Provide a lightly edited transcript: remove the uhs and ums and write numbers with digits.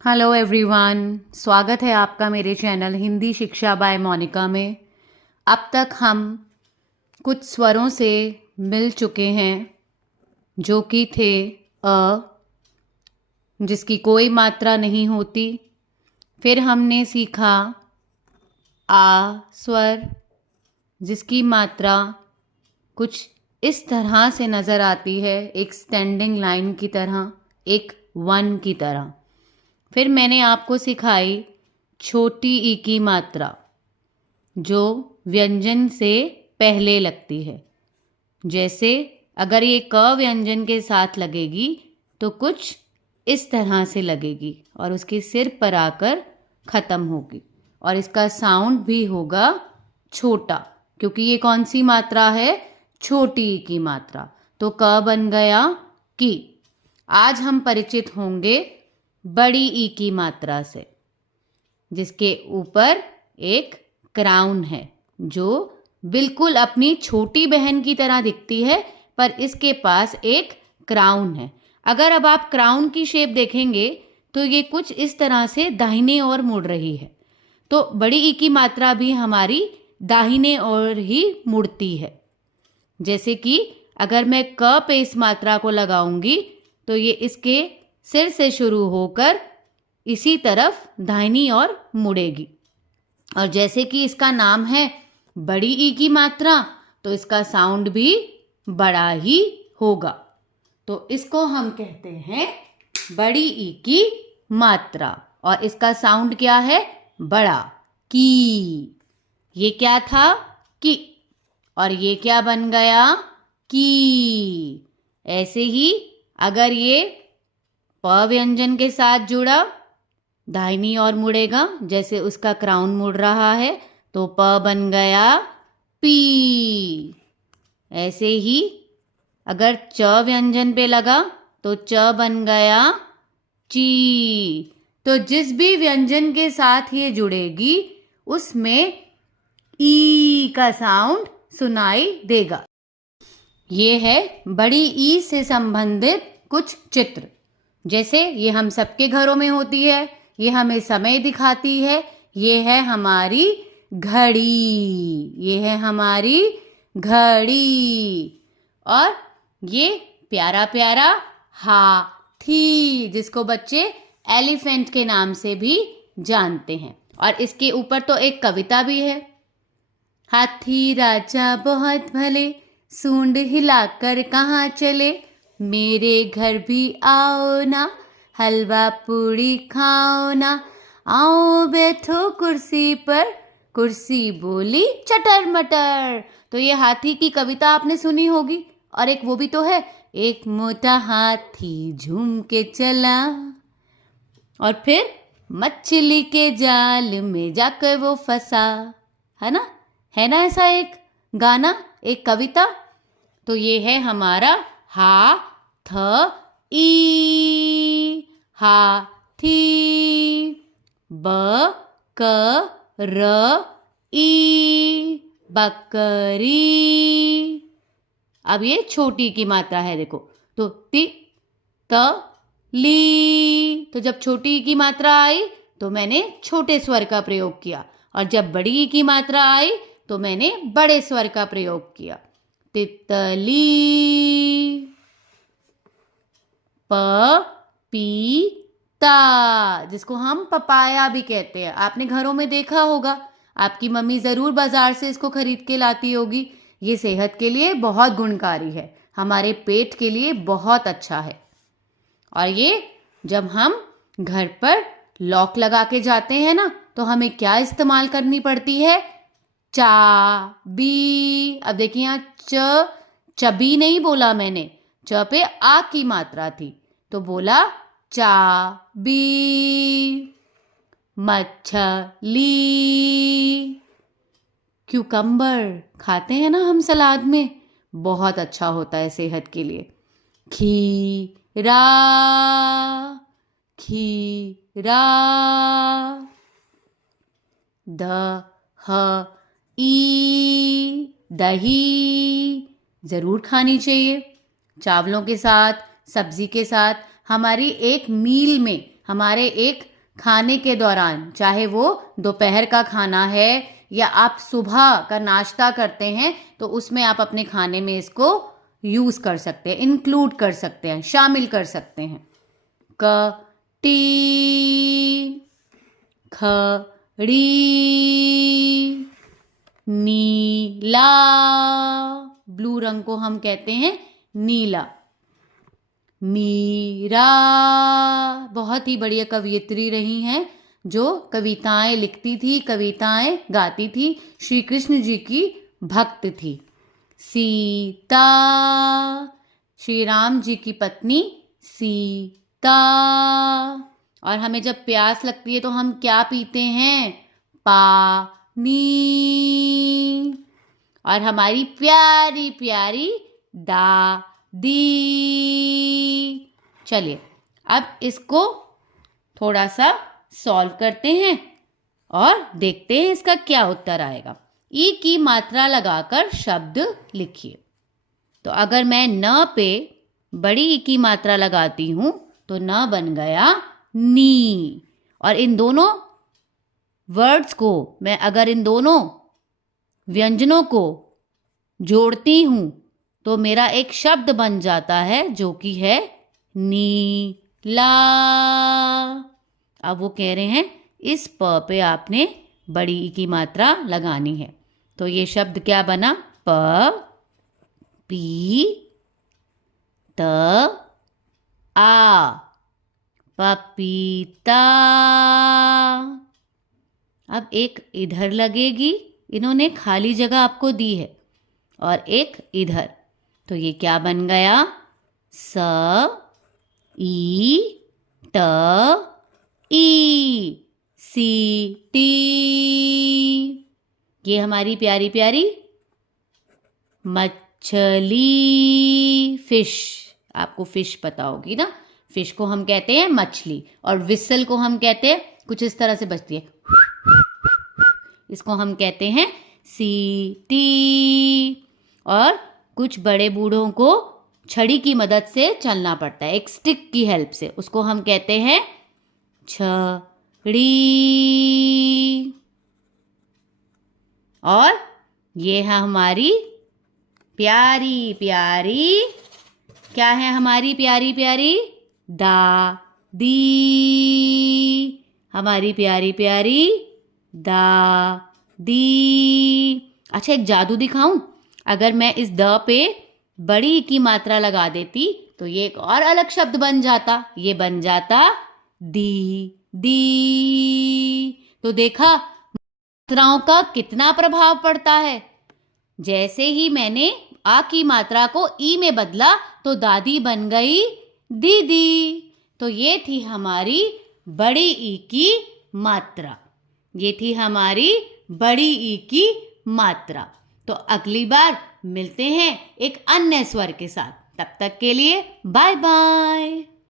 Hello everyone, स्वागत है आपका मेरे चैनल हिंदी शिक्षा बाय मोनिका में। अब तक हम कुछ स्वरों से मिल चुके हैं जो कि थे अ, जिसकी कोई मात्रा नहीं होती। फिर हमने सीखा आ स्वर, जिसकी मात्रा कुछ इस तरह से नज़र आती है, एक स्टैंडिंग लाइन की तरह, एक वन की तरह। फिर मैंने आपको सिखाई छोटी ई की मात्रा जो व्यंजन से पहले लगती है। जैसे अगर ये क व्यंजन के साथ लगेगी तो कुछ इस तरह से लगेगी और उसके सिर पर आकर ख़त्म होगी, और इसका साउंड भी होगा छोटा, क्योंकि ये कौन सी मात्रा है? छोटी ई की मात्रा। तो क बन गया की। आज हम परिचित होंगे बड़ी ई की मात्रा से, जिसके ऊपर एक क्राउन है जो बिल्कुल अपनी छोटी बहन की तरह दिखती है, पर इसके पास एक क्राउन है। अगर अब आप क्राउन की शेप देखेंगे तो ये कुछ इस तरह से दाहिने ओर मुड़ रही है। तो बड़ी ई की मात्रा भी हमारी दाहिने ओर ही मुड़ती है। जैसे कि अगर मैं क पे इस मात्रा को लगाऊंगी तो ये इसके सिर से शुरू होकर इसी तरफ दाहिनी ओर मुड़ेगी। और जैसे कि इसका नाम है बड़ी ई की मात्रा, तो इसका साउंड भी बड़ा ही होगा। तो इसको हम कहते हैं बड़ी ई की मात्रा, और इसका साउंड क्या है? बड़ा। की। ये क्या था? की। और ये क्या बन गया? की। ऐसे ही अगर ये प व्यंजन के साथ जुड़ा, दाहिनी ओर मुड़ेगा, जैसे उसका क्राउन मुड़ रहा है, तो प बन गया पी। ऐसे ही अगर च व्यंजन पे लगा तो च बन गया ची। तो जिस भी व्यंजन के साथ ये जुड़ेगी उसमें ई का साउंड सुनाई देगा। ये है बड़ी ई से संबंधित कुछ चित्र। जैसे ये हम सबके घरों में होती है, ये हमें समय दिखाती है। ये है हमारी घड़ी, ये है हमारी घड़ी। और ये प्यारा प्यारा हाथी, जिसको बच्चे एलिफेंट के नाम से भी जानते हैं। और इसके ऊपर तो एक कविता भी है। हाथी राजा बहुत भले, सूंड हिलाकर कहाँ चले, मेरे घर भी आओ ना, हलवा पूड़ी खाओ ना, आओ बैठो कुर्सी पर, कुर्सी बोली चटर मटर। तो ये हाथी की कविता आपने सुनी होगी। और एक वो भी तो है, एक मोटा हाथी झूम के चला, और फिर मछली के जाल में जाकर वो फंसा। है ना? है ना ऐसा एक गाना, एक कविता? तो ये है हमारा हाथी, हाथी। बकरी, बकरी। अब ये छोटी की मात्रा है, देखो। तो ति, त, ली। तो जब छोटी की मात्रा आई तो मैंने छोटे स्वर का प्रयोग किया, और जब बड़ी की मात्रा आई तो मैंने बड़े स्वर का प्रयोग किया। तितली, पपीता, जिसको हम पपाया भी कहते हैं। आपने घरों में देखा होगा, आपकी मम्मी ज़रूर बाजार से इसको खरीद के लाती होगी। ये सेहत के लिए बहुत गुणकारी है, हमारे पेट के लिए बहुत अच्छा है। और ये जब हम घर पर लॉक लगा के जाते हैं ना, तो हमें क्या इस्तेमाल करनी पड़ती है? चाबी। अब देखिए यहाँ चबी नहीं बोला मैंने, च पे आ की मात्रा थी, तो बोला चाबी। मछली, क्यूकम्बर खाते हैं ना हम सलाद में, बहुत अच्छा होता है सेहत के लिए। खीरा, खीरा। दही, ज़रूर खानी चाहिए चावलों के साथ, सब्जी के साथ। हमारी एक मील में, हमारे एक खाने के दौरान, चाहे वो दोपहर का खाना है या आप सुबह का नाश्ता करते हैं, तो उसमें आप अपने खाने में इसको यूज़ कर सकते हैं, इंक्लूड कर सकते हैं, शामिल कर सकते हैं। कटी, खड़ी, नीला, ब्लू रंग को हम कहते हैं नीला। मीरा बहुत ही बढ़िया कवियत्री रही हैं, जो कविताएं लिखती थी, कविताएं गाती थी, श्री कृष्ण जी की भक्त थी। सीता, श्री राम जी की पत्नी सीता। और हमें जब प्यास लगती है तो हम क्या पीते हैं? पानी। और हमारी प्यारी प्यारी दादी। चलिए अब इसको थोड़ा सा सॉल्व करते हैं और देखते हैं इसका क्या उत्तर आएगा। ई की मात्रा लगाकर शब्द लिखिए। तो अगर मैं न पे बड़ी ई की मात्रा लगाती हूं तो न बन गया नी। और इन दोनों वर्ड्स को मैं अगर इन दोनों व्यंजनों को जोड़ती हूं तो मेरा एक शब्द बन जाता है जो कि है नीला। अब वो कह रहे हैं इस प पे आपने बड़ी ई की मात्रा लगानी है। तो ये शब्द क्या बना? प पी त आ, पपीता। अब एक इधर लगेगी, इन्होंने खाली जगह आपको दी है, और एक इधर। तो ये क्या बन गया? स ई ट ई, सीटी। ये हमारी प्यारी प्यारी मछली, फिश। आपको फिश पता होगी ना, फिश को हम कहते हैं मछली। और विसल को हम कहते हैं, कुछ इस तरह से बजती है, इसको हम कहते हैं सीटी। और कुछ बड़े बूढ़ों को छड़ी की मदद से चलना पड़ता है, एक स्टिक की हेल्प से, उसको हम कहते हैं छड़ी। और ये है हमारी प्यारी प्यारी, क्या है हमारी प्यारी प्यारी दादी। हमारी प्यारी प्यारी दादी। अच्छा, एक जादू दिखाऊं? अगर मैं इस द पे बड़ी की मात्रा लगा देती तो ये एक और अलग शब्द बन जाता, ये बन जाता दी दी। तो देखा मात्राओं का कितना प्रभाव पड़ता है। जैसे ही मैंने आ की मात्रा को ई में बदला तो दादी बन गई दीदी। तो ये थी हमारी बड़ी ई की मात्रा, ये थी हमारी बड़ी ई की मात्रा। तो अगली बार मिलते हैं एक अन्य स्वर के साथ। तब तक के लिए बाय बाय।